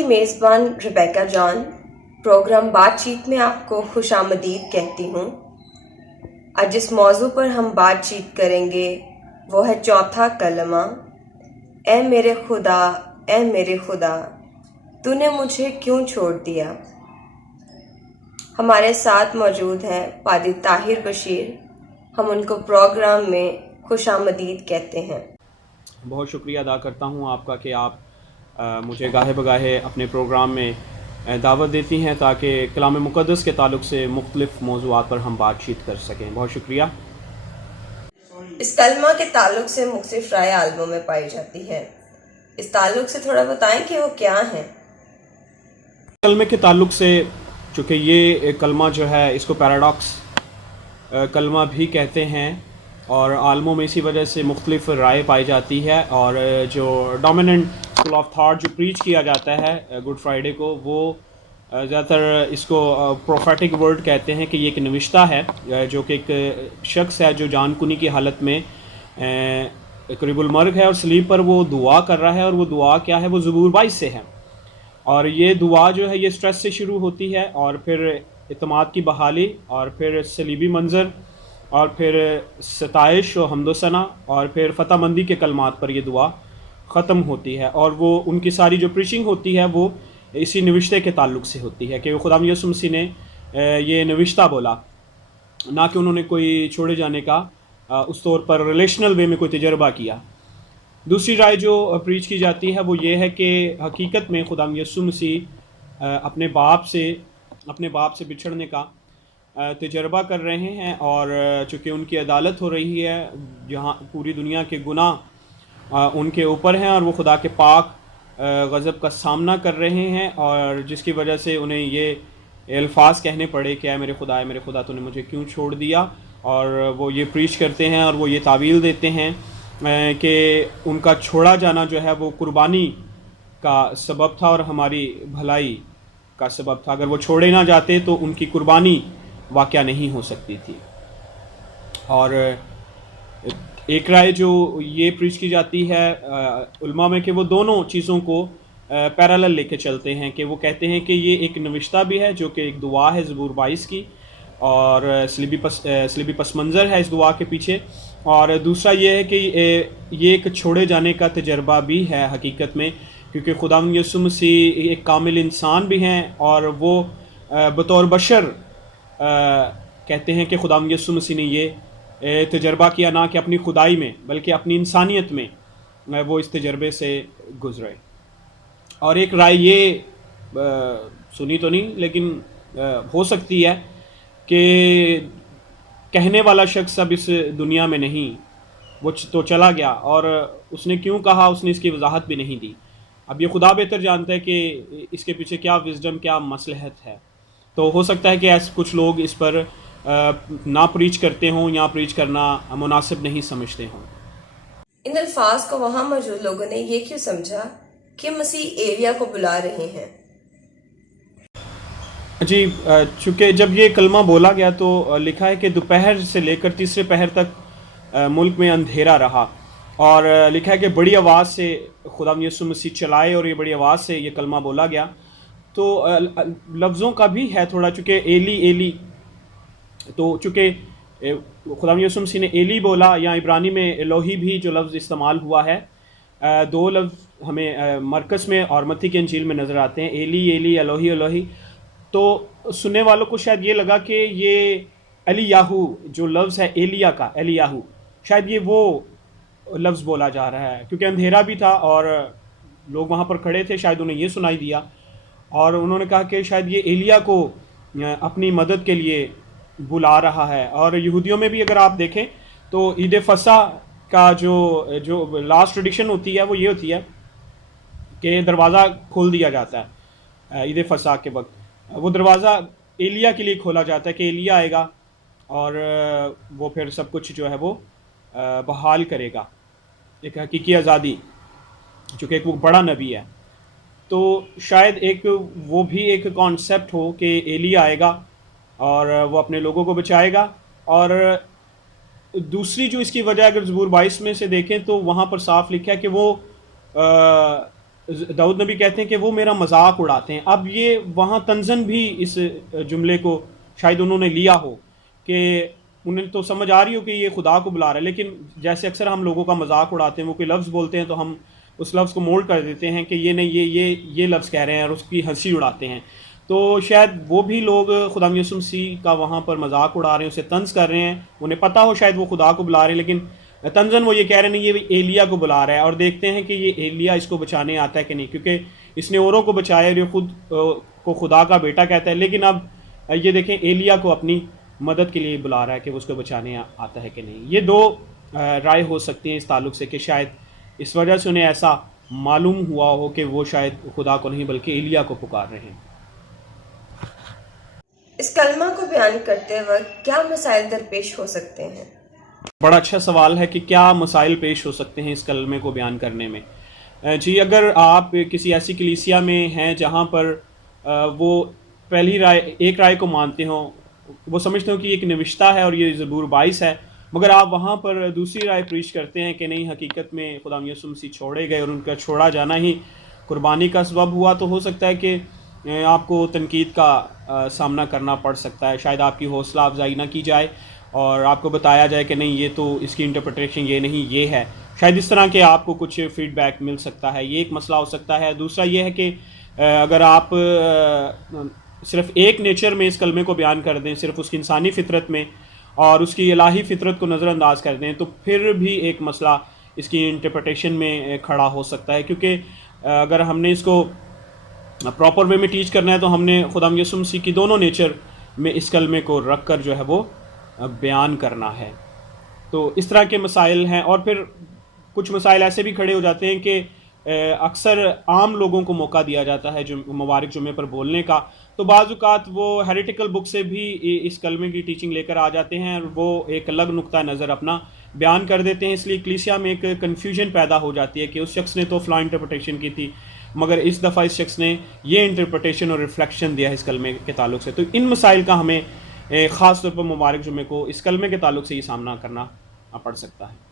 کی میزبان ریبیکا جان پروگرام بات چیت میں آپ کو خوش آمدید کہتی ہوں۔ آج جس موضوع پر ہم بات چیت کریں گے وہ ہے چوتھا کلمہ، اے میرے خدا، اے میرے خدا، تو نے مجھے کیوں چھوڑ دیا۔ ہمارے ساتھ موجود ہیں پادری طاہر بشیر، ہم ان کو پروگرام میں خوش آمدید کہتے ہیں۔ بہت شکریہ ادا کرتا ہوں آپ کا کہ آپ مجھے گاہے بگاہے اپنے پروگرام میں دعوت دیتی ہیں تاکہ کلام مقدس کے تعلق سے مختلف موضوعات پر ہم بات چیت کر سکیں۔ بہت شکریہ۔ اس کلمہ کے تعلق سے مختلف رائے عالموں میں پائی جاتی ہے۔ اس تعلق سے تھوڑا بتائیں کہ وہ کیا ہیں۔ کلمے کے تعلق سے چونکہ یہ کلمہ جو ہے اس کو پیراڈاکس کلمہ بھی کہتے ہیں، اور عالموں میں اسی وجہ سے مختلف رائے پائی جاتی ہے، اور جو ڈومیننٹ اسکول آف تھاٹ جو پریچ کیا جاتا ہے گڈ فرائیڈے کو، وہ زیادہ تر اس کو پروفیٹک ورڈ کہتے ہیں کہ یہ ایک نوشتہ ہے جو کہ ایک شخص ہے جو جان کنی کی حالت میں قریب المرگ ہے اور صلیب پر وہ دعا کر رہا ہے، اور وہ دعا کیا ہے؟ وہ زبور 22 سے ہے، اور یہ دعا جو ہے یہ سٹریس سے شروع ہوتی ہے، اور پھر اعتماد کی بحالی، اور پھر صلیبی منظر، اور پھر ستائش و حمد و ثنا، اور پھر فتح مندی کے کلمات پر یہ دعا ختم ہوتی ہے۔ اور وہ ان کی ساری جو پریچنگ ہوتی ہے وہ اسی نوشتے کے تعلق سے ہوتی ہے کہ خداوند یسوع مسیح نے یہ نوشتہ بولا، نہ کہ انہوں نے کوئی چھوڑے جانے کا اس طور پر ریلیشنل وے میں کوئی تجربہ کیا۔ دوسری رائے جو پریچ کی جاتی ہے وہ یہ ہے کہ حقیقت میں خداوند یسوع مسیح اپنے باپ سے بچھڑنے کا تجربہ کر رہے ہیں، اور چونکہ ان کی عدالت ہو رہی ہے جہاں پوری دنیا کے گناہ ان کے اوپر ہیں، اور وہ خدا کے پاک غضب کا سامنا کر رہے ہیں، اور جس کی وجہ سے انہیں یہ الفاظ کہنے پڑے کہ اے میرے خدا تو نے مجھے کیوں چھوڑ دیا۔ اور وہ یہ پریچ کرتے ہیں اور وہ یہ تعویل دیتے ہیں کہ ان کا چھوڑا جانا جو ہے وہ قربانی کا سبب تھا اور ہماری بھلائی کا سبب تھا۔ اگر وہ چھوڑے نہ جاتے تو ان کی قربانی واقعہ نہیں ہو سکتی تھی۔ اور ایک رائے جو یہ پریچ کی جاتی ہے علماء میں کہ وہ دونوں چیزوں کو پیرالل لے کے چلتے ہیں، کہ وہ کہتے ہیں کہ یہ ایک نوشتہ بھی ہے جو کہ ایک دعا ہے زبور 22 کی، اور صلیبی پس منظر ہے اس دعا کے پیچھے، اور دوسرا یہ ہے کہ یہ ایک چھوڑے جانے کا تجربہ بھی ہے حقیقت میں، کیونکہ خداوند یسوع مسیح ایک کامل انسان بھی ہیں، اور وہ بطور بشر کہتے ہیں کہ خداوند یسوع مسیح نے یہ تجربہ کیا، نہ کہ اپنی خدائی میں بلکہ اپنی انسانیت میں وہ اس تجربے سے گزرے۔ اور ایک رائے یہ سنی تو نہیں لیکن ہو سکتی ہے کہ کہنے والا شخص اب اس دنیا میں نہیں، وہ تو چلا گیا، اور اس نے کیوں کہا اس نے اس کی وضاحت بھی نہیں دی۔ اب یہ خدا بہتر جانتا ہے کہ اس کے پیچھے کیا وزڈم، کیا مصلحت ہے۔ تو ہو سکتا ہے کہ ایسے کچھ لوگ اس پر نہ پریچ کرتے ہوں یا پریچ کرنا مناسب نہیں سمجھتے ہوں۔ ان الفاظ کو وہاں موجود لوگوں نے یہ کیوں سمجھا کہ مسیح ایلیا کو بلا رہے ہیں؟ جی، چونکہ جب یہ کلمہ بولا گیا تو لکھا ہے کہ دوپہر سے لے کر تیسرے پہر تک ملک میں اندھیرا رہا، اور لکھا ہے کہ بڑی آواز سے خداوند یسوع مسیح چلائے، اور یہ بڑی آواز سے یہ کلمہ بولا گیا۔ تو لفظوں کا بھی ہے تھوڑا، چونکہ ایلی ایلی، تو چونکہ خداوند یسوع مسیح نے ایلی بولا، یا عبرانی میں الوہی بھی جو لفظ استعمال ہوا ہے، دو لفظ ہمیں مرکز میں اور متی کی انجیل میں نظر آتے ہیں، ایلی ایلی، الوہی الوہی۔ تو سننے والوں کو شاید یہ لگا کہ یہ الیاہو جو لفظ ہے ایلیا کا، الیاہو، شاید یہ وہ لفظ بولا جا رہا ہے، کیونکہ اندھیرا بھی تھا اور لوگ وہاں پر کھڑے تھے، شاید انہیں یہ سنائی دیا، اور انہوں نے کہا کہ شاید یہ ایلیا کو اپنی مدد کے لیے بلا رہا ہے۔ اور یہودیوں میں بھی اگر آپ دیکھیں تو عید فصح کا جو لاسٹ ٹریڈیشن ہوتی ہے وہ یہ ہوتی ہے کہ دروازہ کھول دیا جاتا ہے عید فصح کے وقت، وہ دروازہ ایلیا کے لیے کھولا جاتا ہے کہ ایلیا آئے گا اور وہ پھر سب کچھ جو ہے وہ بحال کرے گا، ایک حقیقی آزادی، چونکہ ایک وہ بڑا نبی ہے۔ تو شاید ایک وہ بھی ایک کانسیپٹ ہو کہ ایلیا آئے گا اور وہ اپنے لوگوں کو بچائے گا۔ اور دوسری جو اس کی وجہ اگر زبور 22 میں سے دیکھیں تو وہاں پر صاف لکھا ہے کہ وہ داؤد نبی کہتے ہیں کہ وہ میرا مذاق اڑاتے ہیں. اب یہ وہاں طنزاً بھی اس جملے کو شاید انہوں نے لیا ہو کہ انہیں تو سمجھ آ رہی ہو کہ یہ خدا کو بلا رہا ہے، لیکن جیسے اکثر ہم لوگوں کا مذاق اڑاتے ہیں، وہ کوئی لفظ بولتے ہیں تو ہم اس لفظ کو مولڈ کر دیتے ہیں کہ یہ نہیں، یہ لفظ کہہ رہے ہیں اور اس کی ہنسی اڑاتے ہیں. تو شاید وہ بھی لوگ خدا یسوع مسیح کا وہاں پر مذاق اڑا رہے ہیں، اسے طنز کر رہے ہیں. انہیں پتہ ہو شاید وہ خدا کو بلا رہے ہیں، لیکن طنزاً وہ یہ کہہ رہے ہیں یہ ایلیا کو بلا رہا ہے، اور دیکھتے ہیں کہ یہ ایلیا اس کو بچانے آتا ہے کہ نہیں، کیونکہ اس نے اوروں کو بچایا اور یہ خود کو خدا کا بیٹا کہتا ہے. لیکن اب یہ دیکھیں ایلیا کو اپنی مدد کے لیے بلا رہا ہے کہ وہ اس کو بچانے آتا ہے کہ نہیں. یہ دو رائے ہو سکتی ہیں اس تعلق سے کہ شاید اس وجہ سے انہیں ایسا معلوم ہوا ہو کہ وہ شاید خدا کو نہیں بلکہ ایلیا کو پکار رہے ہیں. اس کلمہ کو بیان کرتے وقت کیا مسائل درپیش ہو سکتے ہیں؟ بڑا اچھا سوال ہے کہ کیا مسائل پیش ہو سکتے ہیں اس کلمے کو بیان کرنے میں. جی، اگر آپ کسی ایسی کلیسیا میں ہیں جہاں پر وہ پہلی ایک رائے کو مانتے ہوں، وہ سمجھتے ہوں کہ یہ ایک نوشتہ ہے اور یہ زبور 22 ہے، مگر آپ وہاں پر دوسری رائے پریچ کرتے ہیں کہ نہیں، حقیقت میں خدا یسوع مسیح چھوڑے گئے اور ان کا چھوڑا جانا ہی قربانی کا سبب ہوا، تو ہو سکتا ہے کہ آپ کو تنقید کا سامنا کرنا پڑ سکتا ہے. شاید آپ کی حوصلہ افزائی نہ کی جائے اور آپ کو بتایا جائے کہ نہیں، یہ تو اس کی انٹرپریٹیشن یہ نہیں، یہ ہے. شاید اس طرح کے آپ کو کچھ فیڈ بیک مل سکتا ہے. یہ ایک مسئلہ ہو سکتا ہے. دوسرا یہ ہے کہ اگر آپ صرف ایک نیچر میں اس کلمے کو بیان کر دیں، صرف اس کی انسانی فطرت میں، اور اس کی الہی فطرت کو نظر انداز کر دیں، تو پھر بھی ایک مسئلہ اس کی انٹرپریٹیشن میں کھڑا ہو سکتا ہے. کیونکہ اگر ہم نے اس کو پراپر وے میں ٹیچ کرنا ہے تو ہم نے خدا یسوع مسیح کی دونوں نیچر میں اس کلمے کو رکھ کر جو ہے وہ بیان کرنا ہے. تو اس طرح کے مسائل ہیں. اور پھر کچھ مسائل ایسے بھی کھڑے ہو جاتے ہیں کہ اکثر عام لوگوں کو موقع دیا جاتا ہے مبارک جمعے پر بولنے کا، تو بعض اوقات وہ ہیریٹیکل بک سے بھی اس کلمے کی ٹیچنگ لے کر آ جاتے ہیں اور وہ ایک الگ نقطہ نظر اپنا بیان کر دیتے ہیں. اس لیے کلیسیا میں ایک کنفیوژن پیدا ہو جاتی ہے کہ اس شخص نے تو فلاں انٹرپریٹیشن کی تھی، مگر اس دفعہ اس شخص نے یہ انٹرپریٹیشن اور ریفلیکشن دیا ہے اس کلمے کے تعلق سے. تو ان مسائل کا ہمیں خاص طور پر مبارک جمعے کو اس کلمے کے تعلق سے یہ سامنا کرنا پڑ سکتا ہے.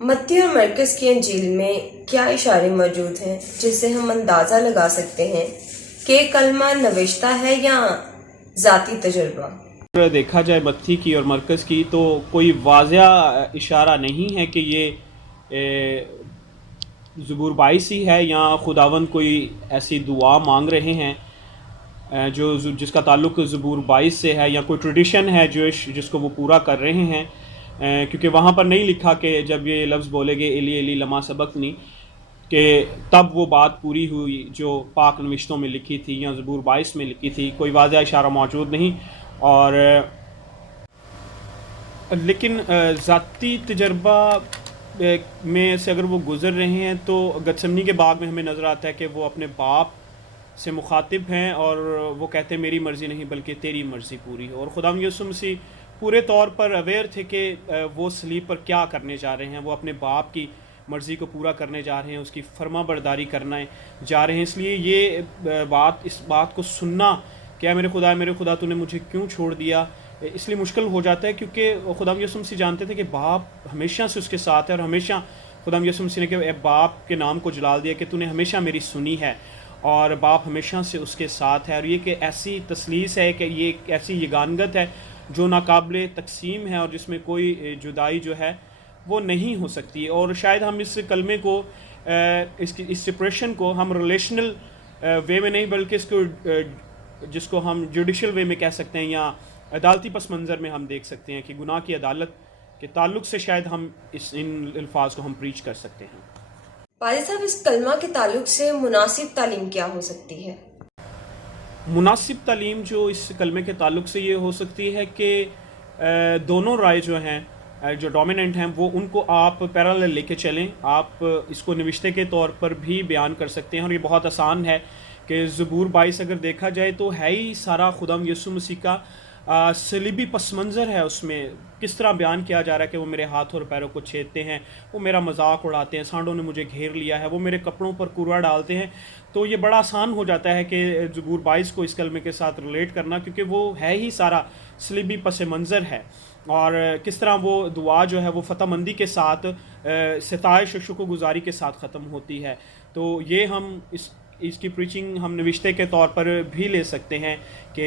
متی اور مرکز کی انجیل میں کیا اشارے موجود ہیں جس سے ہم اندازہ لگا سکتے ہیں کہ کلمہ نوشتہ ہے یا ذاتی تجربہ؟ اگر دیکھا جائے متی کی اور مرکز کی تو کوئی واضح اشارہ نہیں ہے کہ یہ زبور 22 ہی ہے یا خداوند کوئی ایسی دعا مانگ رہے ہیں جس کا تعلق زبور 22 سے ہے، یا کوئی ٹریڈیشن ہے جس کو وہ پورا کر رہے ہیں. کیونکہ وہاں پر نہیں لکھا کہ جب یہ لفظ بولے گے ایلی ایلی لما سبقتنی کہ تب وہ بات پوری ہوئی جو پاک نوشتوں میں لکھی تھی یا زبور 22 میں لکھی تھی. کوئی واضح اشارہ موجود نہیں. اور لیکن ذاتی تجربہ میں سے اگر وہ گزر رہے ہیں تو گتسمنی کے باغ میں ہمیں نظر آتا ہے کہ وہ اپنے باپ سے مخاطب ہیں اور وہ کہتے ہیں میری مرضی نہیں بلکہ تیری مرضی پوری ہو. اور خدا یسوع مسیح پورے طور پر اویئر تھے کہ وہ صلیب پر کیا کرنے جا رہے ہیں. وہ اپنے باپ کی مرضی کو پورا کرنے جا رہے ہیں، اس کی فرما برداری کرنے جا رہے ہیں. اس لیے اس بات کو سننا کہ اے میرے خدا تو نے مجھے کیوں چھوڑ دیا، اس لیے مشکل ہو جاتا ہے. کیونکہ خدا یسوع مسیح جانتے تھے کہ باپ ہمیشہ سے اس کے ساتھ ہے، اور ہمیشہ خدا یسوع مسیح نے کہ باپ کے نام کو جلال دیا کہ تو نے ہمیشہ میری سنی ہے، اور باپ ہمیشہ سے اس کے ساتھ ہے. اور یہ کہ ایسی تثلیث ہے کہ یہ ایک ایسی یگانگت ہے جو ناقابل تقسیم ہے اور جس میں کوئی جدائی جو ہے وہ نہیں ہو سکتی. اور شاید ہم اس کلمے کو اس سپریشن کو ہم ریلیشنل وے میں نہیں بلکہ اس کو جس کو ہم جوڈیشل وے میں کہہ سکتے ہیں یا عدالتی پس منظر میں ہم دیکھ سکتے ہیں کہ گناہ کی عدالت کے تعلق سے شاید ہم ان الفاظ کو ہم پریچ کر سکتے ہیں. پادری صاحب، اس کلمہ کے تعلق سے مناسب تعلیم کیا ہو سکتی ہے؟ مناسب تعلیم جو اس کلمے کے تعلق سے یہ ہو سکتی ہے کہ دونوں رائے جو ہیں جو ڈومیننٹ ہیں وہ ان کو آپ پیرالل لے کے چلیں. آپ اس کو نوشتے کے طور پر بھی بیان کر سکتے ہیں، اور یہ بہت آسان ہے کہ زبور 22 اگر دیکھا جائے تو ہے ہی سارا خدا یسوع مسیح کا صلیبی پس منظر ہے. اس میں کس طرح بیان کیا جا رہا ہے کہ وہ میرے ہاتھوں اور پیروں کو چھیدتے ہیں، وہ میرا مذاق اڑاتے ہیں، سانڈوں نے مجھے گھیر لیا ہے، وہ میرے کپڑوں پر کوڑا ڈالتے ہیں. تو یہ بڑا آسان ہو جاتا ہے کہ زبور 22 کو اس کلمے کے ساتھ ریلیٹ کرنا، کیونکہ وہ ہے ہی سارا صلیبی پس منظر ہے. اور کس طرح وہ دعا جو ہے وہ فتح مندی کے ساتھ ستائش و شکر گزاری کے ساتھ ختم ہوتی ہے. تو یہ ہم اس کی پریچنگ ہم نوشتے کے طور پر بھی لے سکتے ہیں کہ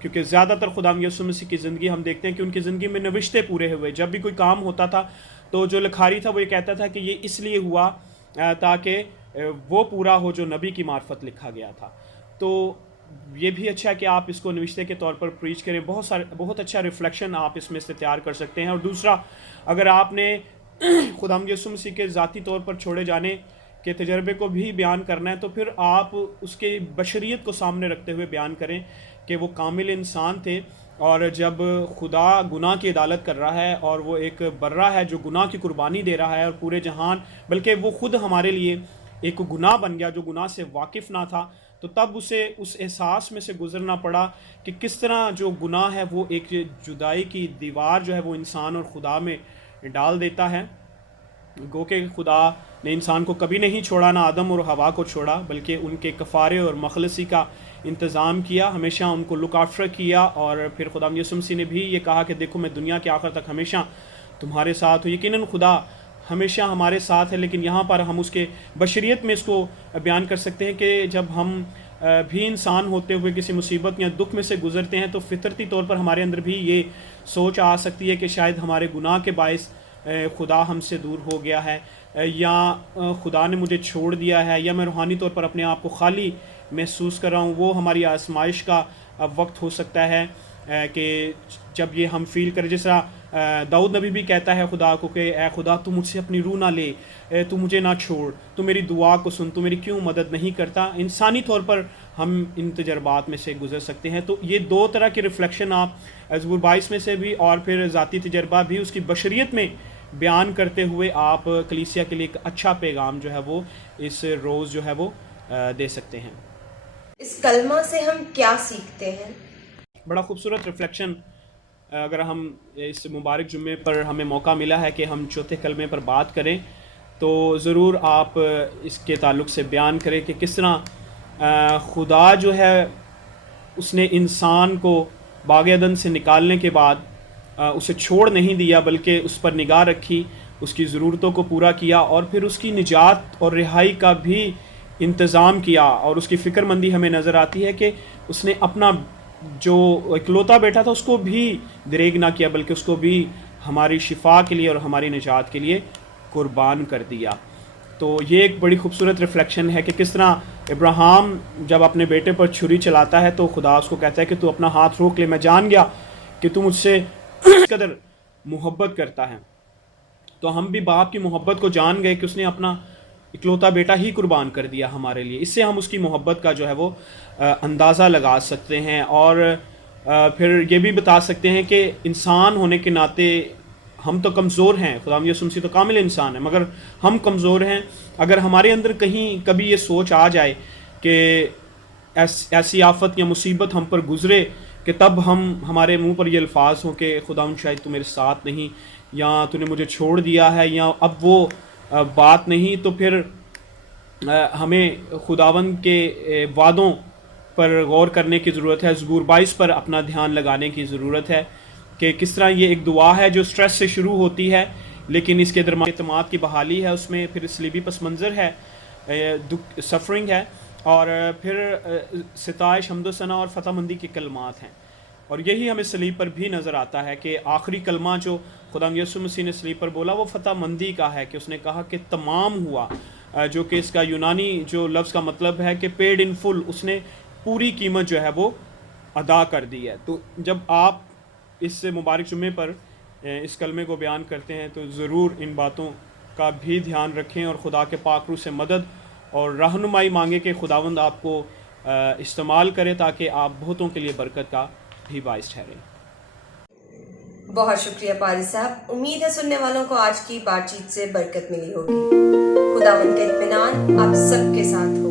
کیونکہ زیادہ تر خدا یسوع مسیح کی زندگی ہم دیکھتے ہیں کہ ان کی زندگی میں نوشتے پورے ہوئے. جب بھی کوئی کام ہوتا تھا تو جو لکھاری تھا وہ یہ کہتا تھا کہ یہ اس لیے ہوا تاکہ وہ پورا ہو جو نبی کی معرفت لکھا گیا تھا. تو یہ بھی اچھا ہے کہ آپ اس کو نوشتے کے طور پر پریچ کریں. بہت اچھا ریفلیکشن آپ اس میں سے تیار کر سکتے ہیں. اور دوسرا، اگر آپ نے خدا یسوع مسیح کے ذاتی طور پر چھوڑے جانے کے تجربے کو بھی بیان کرنا ہے تو پھر آپ اس کے بشریت کو سامنے رکھتے ہوئے بیان کریں کہ وہ کامل انسان تھے، اور جب خدا گناہ کی عدالت کر رہا ہے اور وہ ایک برہ ہے جو گناہ کی قربانی دے رہا ہے اور پورے جہان، بلکہ وہ خود ہمارے لیے ایک گناہ بن گیا جو گناہ سے واقف نہ تھا، تو تب اسے اس احساس میں سے گزرنا پڑا کہ کس طرح جو گناہ ہے وہ ایک جدائی کی دیوار جو ہے وہ انسان اور خدا میں ڈال دیتا ہے. گو کہ خدا نے انسان کو کبھی نہیں چھوڑا، نہ آدم اور حوا کو چھوڑا، بلکہ ان کے کفارے اور مخلصی کا انتظام کیا، ہمیشہ ان کو لک آفٹر کیا. اور پھر خدا یسوع مسیح نے بھی یہ کہا کہ دیکھو میں دنیا کے آخر تک ہمیشہ تمہارے ساتھ ہوں. یقیناً خدا ہمیشہ ہمارے ساتھ ہے، لیکن یہاں پر ہم اس کے بشریت میں اس کو بیان کر سکتے ہیں کہ جب ہم بھی انسان ہوتے ہوئے کسی مصیبت یا دکھ میں سے گزرتے ہیں تو فطرتی طور پر ہمارے اندر بھی یہ سوچ آ سکتی ہے کہ شاید ہمارے گناہ کے باعث خدا ہم سے دور ہو گیا ہے، یا خدا نے مجھے چھوڑ دیا ہے، یا میں روحانی طور پر اپنے آپ کو خالی محسوس کر رہا ہوں. وہ ہماری آزمائش کا وقت ہو سکتا ہے کہ جب یہ ہم فیل کریں. جس طرح داؤد نبی بھی کہتا ہے خدا کو کہ اے خدا تو مجھ سے اپنی روح نہ لے، تو مجھے نہ چھوڑ، تو میری دعا کو سن، تو میری کیوں مدد نہیں کرتا. انسانی طور پر ہم ان تجربات میں سے گزر سکتے ہیں. تو یہ دو طرح کے ریفلیکشن آپ زبور 22 میں سے بھی اور پھر ذاتی تجربہ بھی اس کی بشریت میں بیان کرتے ہوئے آپ کلیسیا کے لیے ایک اچھا پیغام جو ہے وہ اس روز جو ہے وہ دے سکتے ہیں. اس کلمہ سے ہم کیا سیکھتے ہیں؟ بڑا خوبصورت ریفلیکشن. اگر ہم اس مبارک جمعے پر ہمیں موقع ملا ہے کہ ہم چوتھے کلمے پر بات کریں تو ضرور آپ اس کے تعلق سے بیان کریں کہ کس طرح خدا جو ہے اس نے انسان کو باغ عدن سے نکالنے کے بعد اسے چھوڑ نہیں دیا، بلکہ اس پر نگاہ رکھی، اس کی ضرورتوں کو پورا کیا، اور پھر اس کی نجات اور رہائی کا بھی انتظام کیا. اور اس کی فکر مندی ہمیں نظر آتی ہے کہ اس نے اپنا جو اکلوتا بیٹا تھا اس کو بھی دریغ نہ کیا، بلکہ اس کو بھی ہماری شفا کے لیے اور ہماری نجات کے لیے قربان کر دیا. تو یہ ایک بڑی خوبصورت ریفلیکشن ہے کہ کس طرح ابراہیم جب اپنے بیٹے پر چھری چلاتا ہے تو خدا اس کو کہتا ہے کہ تو اپنا ہاتھ روک لے، میں جان گیا کہ تو مجھ سے اس قدر محبت کرتا ہے. تو ہم بھی باپ کی محبت کو جان گئے کہ اس نے اپنا اکلوتا بیٹا ہی قربان کر دیا ہمارے لیے. اس سے ہم اس کی محبت کا جو ہے وہ اندازہ لگا سکتے ہیں. اور پھر یہ بھی بتا سکتے ہیں کہ انسان ہونے کے ناطے ہم تو کمزور ہیں، خدا یسوع مسیح تو کامل انسان ہے، مگر ہم کمزور ہیں. اگر ہمارے اندر کہیں کبھی یہ سوچ آ جائے کہ ایسی آفت یا مصیبت ہم پر گزرے کہ تب ہمارے منہ پر یہ الفاظ ہوں کہ خدا شاید تو میرے ساتھ نہیں، یا تو نے مجھے چھوڑ دیا ہے، یا اب وہ بات نہیں، تو پھر ہمیں خداوند کے وعدوں پر غور کرنے کی ضرورت ہے. زبور 22 پر اپنا دھیان لگانے کی ضرورت ہے کہ کس طرح یہ ایک دعا ہے جو سٹریس سے شروع ہوتی ہے، لیکن اس کے درمیان اعتماد کی بحالی ہے، اس میں پھر صلیبی پس منظر ہے، سفرنگ ہے، اور پھر ستائش، حمد و ثنا اور فتح مندی کے کلمات ہیں. اور یہی ہمیں صلیب پر بھی نظر آتا ہے کہ آخری کلمہ جو خدا یسوع مسیح نے صلیب پر بولا وہ فتح مندی کا ہے، کہ اس نے کہا کہ تمام ہوا، جو کہ اس کا یونانی جو لفظ کا مطلب ہے کہ پیڈ ان فل، اس نے پوری قیمت جو ہے وہ ادا کر دی ہے. تو جب آپ اس مبارک جمعے پر اس کلمے کو بیان کرتے ہیں تو ضرور ان باتوں کا بھی دھیان رکھیں اور خدا کے پاک روح سے مدد اور رہنمائی مانگیں کہ خداوند آپ کو استعمال کرے تاکہ آپ بہتوں کے لیے برکت کا بھی باعث ٹھہریں. بہت شکریہ پادری صاحب. امید ہے سننے والوں کو آج کی بات چیت سے برکت ملی ہوگی. خداوند کا اطمینان آپ سب کے ساتھ